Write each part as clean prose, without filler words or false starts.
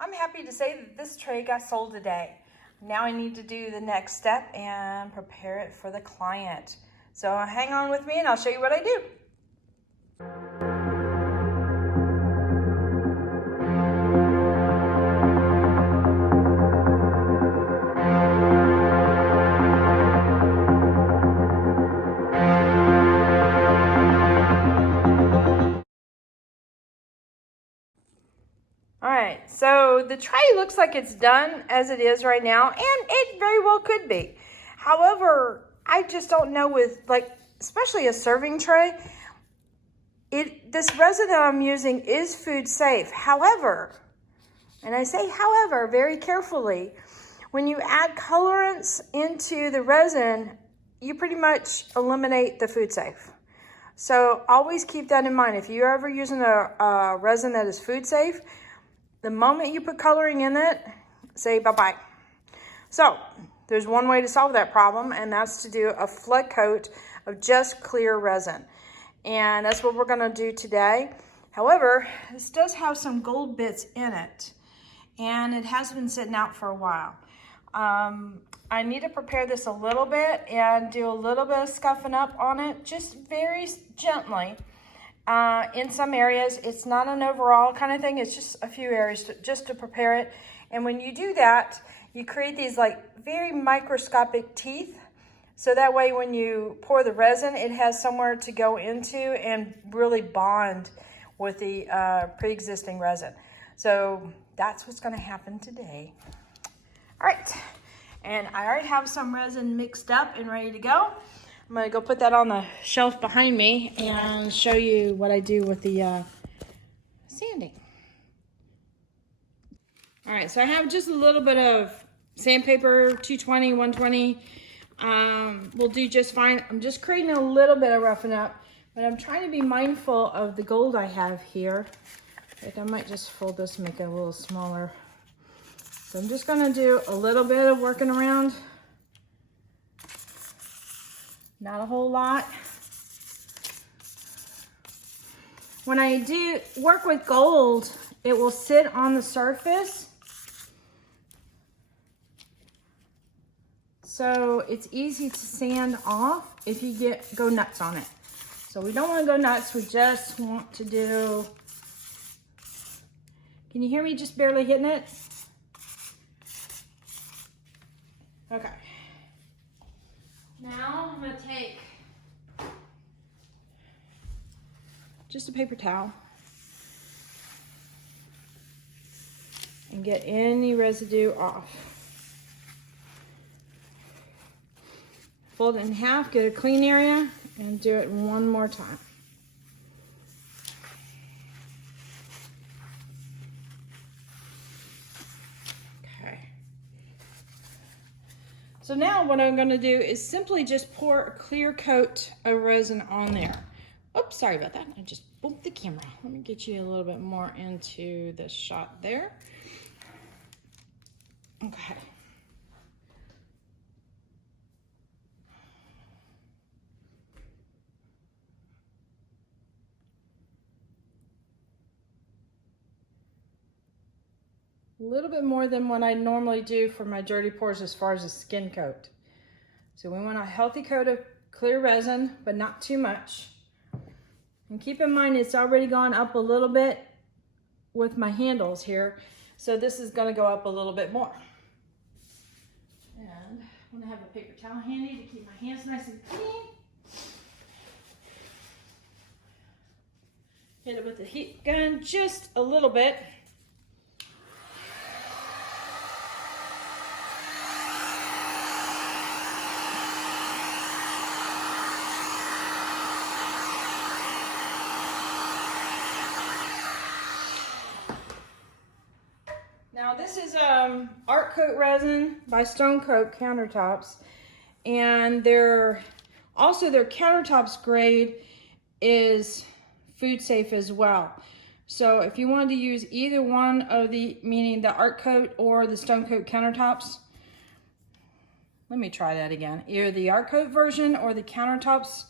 I'm happy to say that this tray got sold today. Now I need to do the next step and prepare it for the client. So hang on with me and I'll show you what I do. All right, so the tray looks like it's done as it is right now, and it very well could be. However, I just don't know with, like, especially a serving tray, this resin that I'm using is food safe. However, and I say however very carefully, when you add colorants into the resin, you pretty much eliminate the food safe. So always keep that in mind. If you're ever using a resin that is food safe, the moment you put coloring in it, say bye-bye. So there's one way to solve that problem, and that's to do a flood coat of just clear resin. And that's what we're gonna do today. However, this does have some gold bits in it, and it has been sitting out for a while. I need to prepare this a little bit and do a little bit of scuffing up on it, just very gently. In some areas, it's not an overall kind of thing. It's just a few areas just to prepare it. And when you do that, you create these like very microscopic teeth. So that way when you pour the resin, it has somewhere to go into and really bond with the pre-existing resin. So that's what's gonna happen today. All right, and I already have some resin mixed up and ready to go. I'm gonna go put that on the shelf behind me and show you what I do with the sanding. All right, so I have just a little bit of sandpaper, 220, 120. Will do just fine. I'm just creating a little bit of roughing up, but I'm trying to be mindful of the gold I have here. I might just fold this, make it a little smaller. So I'm just gonna do a little bit of working around. Not a whole lot. When I do work with gold, it will sit on the surface. So it's easy to sand off if you go nuts on it. So we don't want to go nuts, we just want to do, can you hear me just barely hitting it? Okay. Now I'm going to take just a paper towel and get any residue off. Fold it in half, get a clean area, and do it one more time. So now what I'm going to do is simply just pour a clear coat of resin on there. Oops, sorry about that. I just bumped the camera. Let me get you a little bit more into the shot there. Okay. A little bit more than what I normally do for my dirty pours as far as a skin coat. So we want a healthy coat of clear resin, but not too much. And keep in mind, it's already gone up a little bit with my handles here. So this is gonna go up a little bit more. And I'm gonna have a paper towel handy to keep my hands nice and clean. Hit it with the heat gun just a little bit. Now this is Art Coat resin by Stone Coat Countertops, and their countertops grade is food safe as well. So if you wanted to use either one of meaning the Art Coat or the Stone Coat Countertops, let me try that again. Either the Art Coat version or the Countertops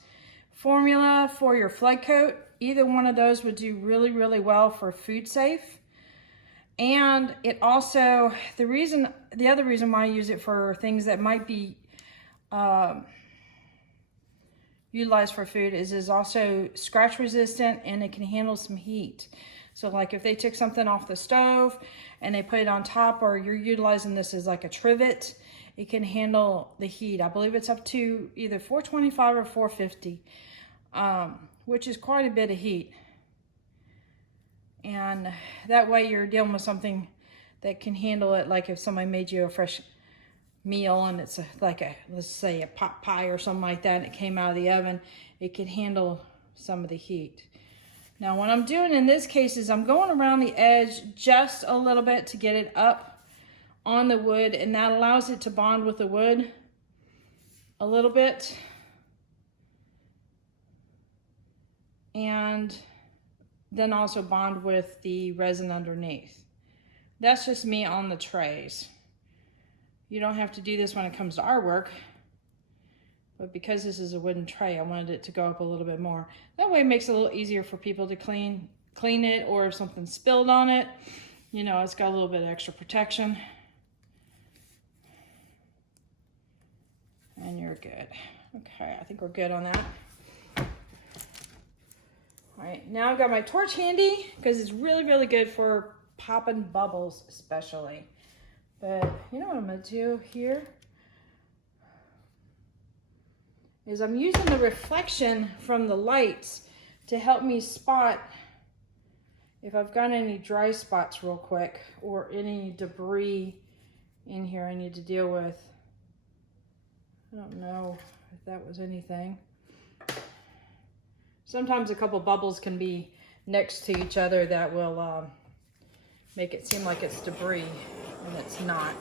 formula for your flood coat, either one of those would do really, really well for food safe. And it also, the other reason why I use it for things that might be utilized for food is also scratch resistant, and it can handle some heat. So like if they took something off the stove and they put it on top, or you're utilizing this as like a trivet, it can handle the heat. I believe it's up to either 425 or 450, which is quite a bit of heat. And that way you're dealing with something that can handle it, like if somebody made you a fresh meal and it's like a, let's say a pot pie or something like that, and it came out of the oven, it can handle some of the heat. Now what I'm doing in this case is I'm going around the edge just a little bit to get it up on the wood, and that allows it to bond with the wood a little bit. And then also bond with the resin underneath. That's just me on the trays. You don't have to do this when it comes to artwork, but because this is a wooden tray, I wanted it to go up a little bit more. That way it makes it a little easier for people to clean it, or if something spilled on it, you know, it's got a little bit of extra protection. And you're good. Okay, I think we're good on that. All right, now I've got my torch handy because it's really, really good for popping bubbles especially. But you know what I'm gonna do here is I'm using the reflection from the lights to help me spot if I've got any dry spots real quick, or any debris in here I need to deal with. I don't know if that was anything. Sometimes a couple bubbles can be next to each other that will make it seem like it's debris, and it's not.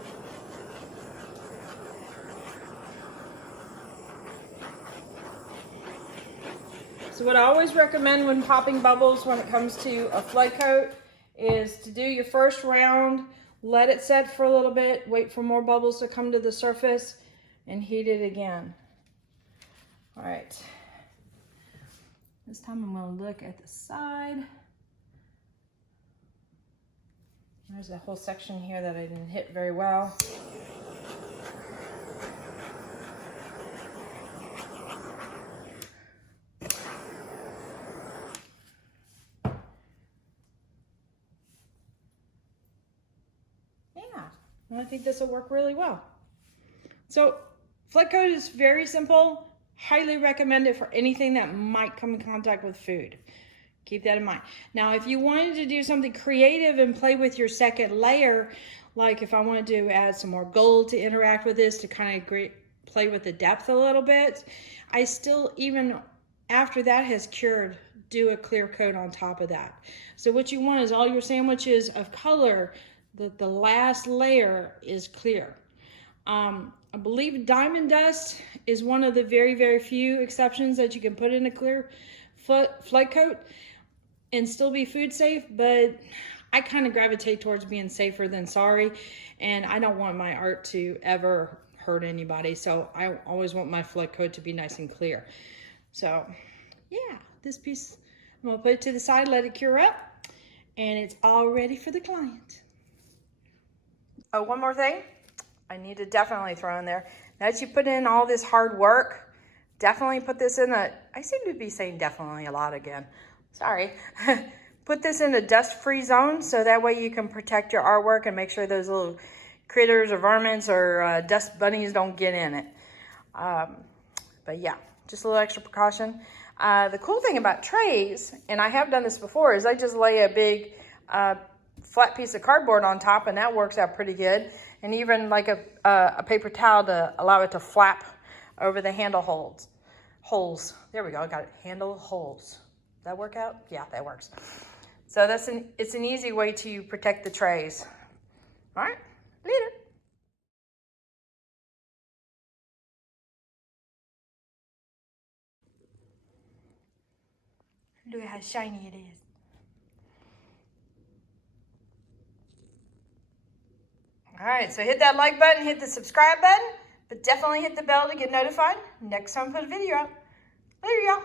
So what I always recommend when popping bubbles when it comes to a flood coat is to do your first round, let it set for a little bit, wait for more bubbles to come to the surface, and heat it again. All right. This time I'm going to look at the side. There's a whole section here that I didn't hit very well. Yeah, I think this will work really well. So flood coat is very simple. Highly recommend it for anything that might come in contact with food. Keep that in mind. Now, if you wanted to do something creative and play with your second layer, like if I wanted to add some more gold to interact with this to kind of play with the depth a little bit, I still, even after that has cured, do a clear coat on top of that. So what you want is all your sandwiches of color, the last layer is clear. I believe diamond dust is one of the very, very few exceptions that you can put in a clear flood coat and still be food safe, but I kind of gravitate towards being safer than sorry, and I don't want my art to ever hurt anybody, so I always want my flood coat to be nice and clear. So yeah, this piece, I'm gonna put it to the side, let it cure up, and it's all ready for the client. Oh, one more thing I need to definitely throw in there. Now that you put in all this hard work, definitely put this in a, I seem to be saying definitely a lot again. Sorry. Put this in a dust-free zone so that way you can protect your artwork and make sure those little critters or varmints or dust bunnies don't get in it. But yeah, just a little extra precaution. The cool thing about trays, and I have done this before, is I just lay a big flat piece of cardboard on top, and that works out pretty good. And even like a paper towel to allow it to flap over the handle holes. There we go, I got it, handle holes. Does that work out? Yeah, that works. So it's an easy way to protect the trays. All right, later. Look at how shiny it is. All right, so hit that like button, hit the subscribe button, but definitely hit the bell to get notified next time I put a video out. Later, y'all.